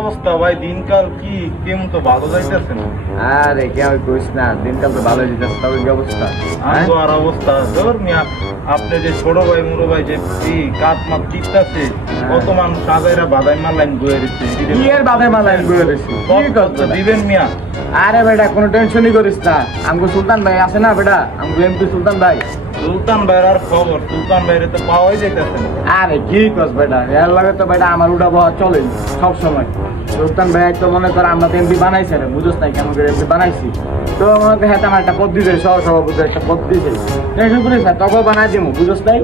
অবস্থা ভাই, দিনকাল কি কেমন তো ভালো যাইতেছে না। আরে কেউ কইস না, দিনকাল তো ভালো যেতেছে। তবে কি অবস্থা? তো আর অবস্থা ধর মিয়া, আপনি যে ছোট ভাই মুড়ো ভাই যে কাঠ মাত টিপতেছে, কত মানুষ আগাইরা বাদাই মালাইন বয়ে দিচ্ছে। কি এর বাদে মালাইন বয়ে দিছি? কি করতে দিবেন মিয়া? আরে বেটা কোনো টেনশনই করিস না। আমগো সুলতান ভাই আছে না বেটা, আমগো এমপি সুলতান ভাই। সুলতান ভাইয়ের আর খবর, সুলতান ভাইয়ের তো পাওয়াই যাইতেছে না। আরে কি কস বেটা, এর লাগে তো বেটা আমার উড়া বাবা চলে সব সময়। সুলতান ভাই তো মনে কর আমরা তো এমপি বানাইছি, রে বুঝছ না কেমন করে এমপি বানাইছি। তো মনে কর হ্যাঁ আমার একটা পদ দিছে, সভাপতি একটা পদ দিছে। টেনশন করিস না, তোকে বানাই দিব, বুঝছ তাই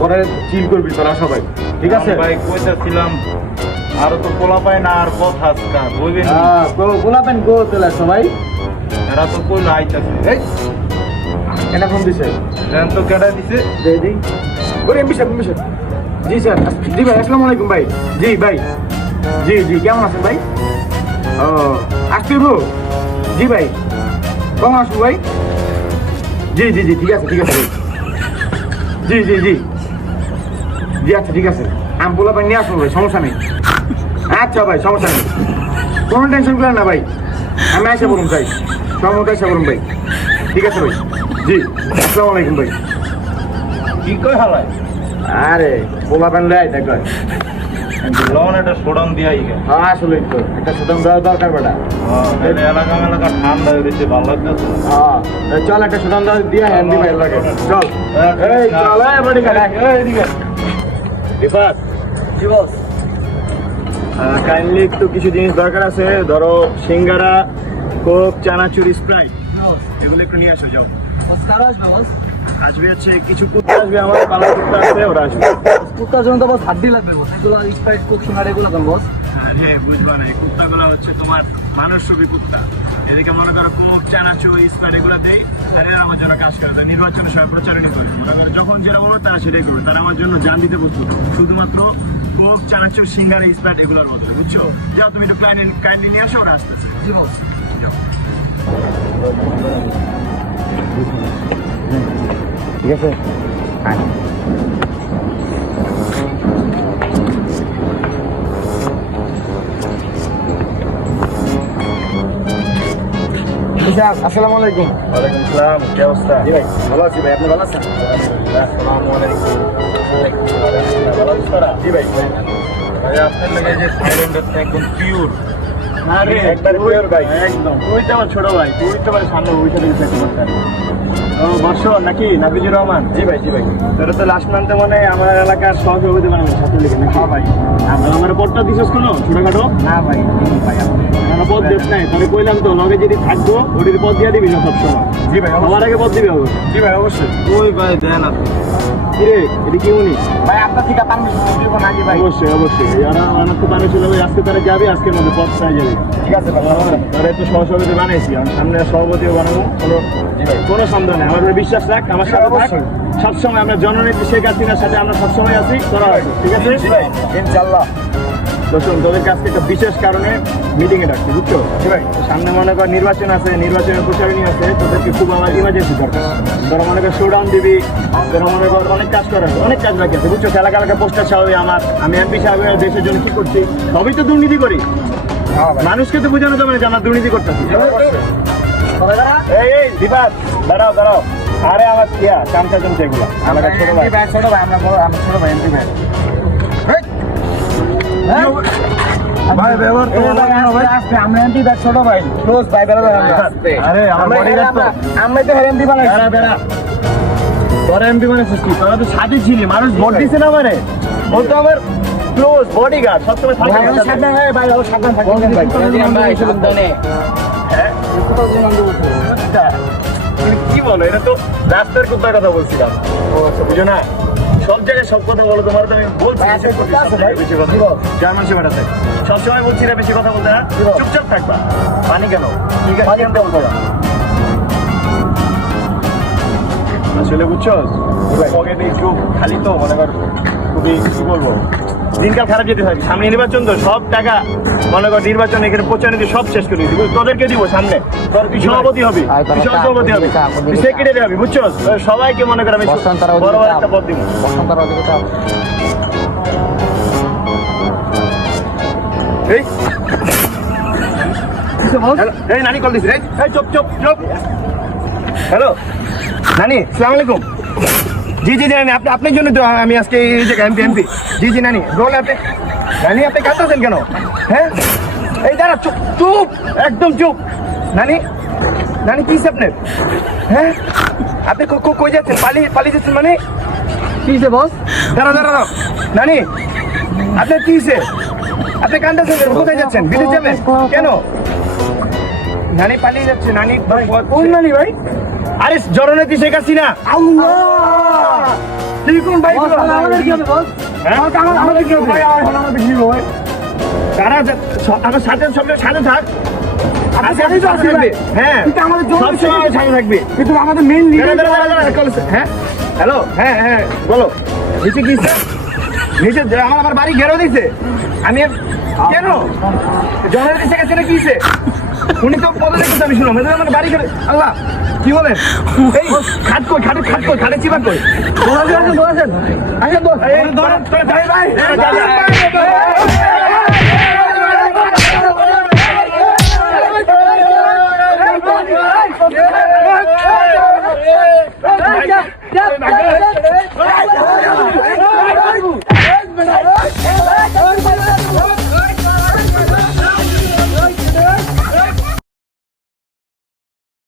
পরে চিল করবি তোরা সবাই, ঠিক আছে? ভাই কইতাছিলাম আরো তো পোলা পায় না, আর কথা আজকা বইবেন। গোলাপেন গো তোলা সবাই, এরা তো কইলো আইতাছে। এই কেনা ফোন দিছে? জান তো কেডা দিছে? জি ওরে এমপি সাহেব, জি স্যার। জি ভাই, আসসালামু আলাইকুম ভাই। জি ভাই, জি কেমন আছেন ভাই? ও আসতে গো। জি ভাই কখন আসবো ভাই? জি ঠিক আছে ভাই। জি আচ্ছা ঠিক আছে, আমি বলা ভাই নিয়ে আসবো ভাই, সমস্যা নেই। আচ্ছা ভাই সমস্যা নেই, কোনো টেনশন করেন না ভাই, আমি আসা করুন ভাই, সময় আসা করুন ভাই, ঠিক আছে ভাই। জি আসসালামু আলাইকুম ভাই। কি কই হালায়? আরে পোলা প্যান লাই দেখ লন একটা শোডাউন দিয়াই গে। আসলে তো একটা সুদাম দেওয়া দরকার বেটা। এলাকা মেলাকা ঠান্ডা হয়ে গেছে, ভালো লাগতেছে। চল একটা সুদাম দেওয়া দিয়ে হ্যান্ড দিবাই লাগে, চল এই চল এই বডি কাটা এই দিকে রিফাত। জি বস। কাইন্ডলি একটু কিছু জিনিস দরকার আছে, ধরো সিঙ্গারা, কোক, চানাচুর, স্প্রাইট, এগুলো একটু নিয়ে আসো। যাও আসবে হচ্ছে কিছু কুত্তা আসবে, আমার পালা কুত্তা আছে, ওরা আসবে। কুত্তার জন্য তো বস হাড্ডি লাগবে বস, এগুলো স্প্রাইট কোক সিঙ্গারা এগুলো কেন বস? আরে বুঝবা না, এই কুত্তাগুলো হচ্ছে তোমার মানসরূপী কুত্তা। এদিকে মনে করো কোক, চানাচুর, স্প্রাইট এগুলো দেয়, আর এরা আমার জন্য কাজ করে দেয়। নির্বাচনের সময় প্রচারণী করে, মনে করো যখন যেটা বলো তারা সেটাই করবে। তারা আমার জন্য জান দিতে প্রস্তুত, শুধুমাত্র কোক, চানাচুর, সিঙ্গারা, স্প্রাইট এগুলোর বদলে, বুঝছো? যাও তুমি একটু কাইন্ডলি নিয়ে আসো, ওরা আসতেছে। জি বস। ঠিক আছে আসসালামু আলাইকুম। ওয়ালাইকুম আসসালাম, কি অবস্থা? জি ভাই ভালো আছি ভাই, আপনি ভালো আছেন? আসসালামু আলাইকুম। ভালো আছিস তোরা? জি ভাই। ভাই আপনার লাগে যে সাইলেন্ডারটা একদম পিওর। আরে একবার পিওর ভাই, একদম। তুই তো আমার ছোট ভাই, তুই তো আমার সামনে বসে থেকে চাকরি করতে পারবি। ও বর্ষ নাকি নাফিজুর রহমান? জি ভাই। তোরা তো লাস্ট মান্থে মানে আমার এলাকার সহসভাপতি বানাবো ছাত্রলীগের নাকি? হ্যাঁ ভাই। আমার পদটা দিছিস কোনো ছোটখাটো? না ভাই, ভাই আমার পদ দেশ নাই, তোকে কইলাম তো লগে যদি থাকবো ওটির পদ দিয়ে দিবি না সবসময়। জি ভাই আমার আগে পদ দিবি হবে। জি ভাই অবশ্যই। ওই ভাই দেন আপনি। কিরে এটি কি উনি? ভাই আপনার থেকে পারমিশন দিব নাকি ভাই? অবশ্যই আমার তো পানি ছিল ভাই, আজকে তারা যাবে, আজকের মধ্যে পদ চাই যাবে। ঠিক আছে ভাই। তারা একটু সহসভাপতি বানাইছি, আমি সামনে সভাপতিও বানাবো, কোনো সন্দেহ নেই। আমার উপরে বিশ্বাস রাখ, আমার সাথে থাক। সবসময় আমরা জননেত্রী শেখ হাসিনার সাথে আমরা সবসময় আছি, তোরা আছি, ঠিক আছে? ইনশাআল্লাহ। তো শোন, তোদেরকে আজকে একটা বিশেষ কারণে মিটিং এ ডাকছি, বুঝছো? ভাই সামনে মনে কর নির্বাচন আছে, নির্বাচনের প্রচারণী আছে, তোদেরকে খুব আমার ইমার্জেন্সি দরকার। তোরা মনে কর শোডাউন দিবি, তোরা মনে কর অনেক কাজ করার, অনেক কাজ বাকি আছে, বুঝছো? এলাকা পোস্টার ছাড়বে আমার, আমি এমপি সাহেবের দেশের জন্য কি করছি, সবই তো দুর্নীতি করি। মানুষকে তো বোঝানো যাবে না যে আমরা দুর্নীতি করতেছি। এই দিবাদ দাঁড়াও। আরে আমার কিয়া চামচা চামচা এগুলা আমার ছোট ভাই। ছোট ভাই আমরা বড়, আমি ছোট ভাই এমপি ভাই। ভাই ব্যবহার তো ভালো না ভাই। আমরা এমপি ভাই, ছোট ভাই ক্লোজ ভাই, বেরোবে আরে আমার বডিগার্ড তো আমরা তো এমপি বানাই। বেড়া তোরা এমপি বানাইছিস কি? তোরা তো সাথে ছিলি, মানুষ ভোট দিছে না মানে, ও তো আমার ক্লোজ বডিগার্ড, সবসময় থাকে আমার সাথে। সাবধান ভাই, ভাই সাবধান থাকবেন ভাই। ভাই সাবধানে। হ্যাঁ আচ্ছা, তুমি কি বলো? এটা তো রাস্তার কুত্তার কথা বলছিলাম। ও আচ্ছা, বুঝো না, সব জায়গায় সব কথা বলো, তোমার তো আমি বলছি বেশি কথা। জার্মান সেবাটা থাক, সবসময় বলছি না বেশি কথা বলতে, না চুপচাপ থাকবা। পানি কেন? ঠিক আছে আসলে বুঝছো, পকেটে একটু খালি তো, মনে কর খুবই কি বলবো, দিনকাল খারাপ যেতে থাকে। সামনে নির্বাচন তো, সব টাকা মনে কর নির্বাচন এখানে প্রচারণী সব শেষ করে দিব, তোদেরকে দিব সামনে। তোর তুই সভাপতি হবি, তুই সহসভাপতি হবি, তুই সেক্রেটারি হবি, বুঝছো? সবাইকে মনে কর আমি বড় একটা পদ দিব। এই হ্যালো, এই নানি কল দিছে, এই চুপ চুপ চুপ। হ্যালো নানি, সালাম আলাইকুম। জি জি নানি, আপনার জন্য তো আমি আজকে এই জায়গায় এমপি। জি জি নানি, রোল আপনি। নানি আপনি কাঁদতেছেন কেন? হ্যাঁ এই দাঁড়া, চুপ চুপ, একদম চুপ। নানি নানি কি হয়েছে আপনার? হ্যাঁ আপনি কই যাচ্ছেন? পালিয়ে যাচ্ছেন মানে? কি হয়েছে বস? দাঁড়া দাঁড়া দাঁড়া। নানি আপনার কি হয়েছে? আপনি কাঁদতেছেন কেন? কোথায় যাচ্ছেন? বিদেশ যাবেন কেন? নানি পালিয়ে যাচ্ছে। নানি কোন নানি ভাই? আরে জননেত্রী শেখ হাসিনা। আল্লাহ! কোন ভাই? বস, তাহলে আমাদের কি হবে বস? আমাদের কি হবে? আমাদের কি হবে? তারা আমার সাথে সাথে থাক। সাথে থাকবে। হ্যাঁ সবসময় সাথে থাকবে। কিন্তু আমাদের মেইন হ্যাঁ হ্যালো, হ্যাঁ হ্যাঁ বলো। নিচে কি নিচে আমার বাড়ি ঘেরো দিছে। আমি কেন জননেত্রী শেখ হাসিনা কি হয়েছে? উনি তো পদে দেখতে আমি শুনলাম আমার বাড়ি ঘেরে। আল্লাহ কি বলেন? এই খাট কই, খাটে চিবা কই? বসেন। ভাই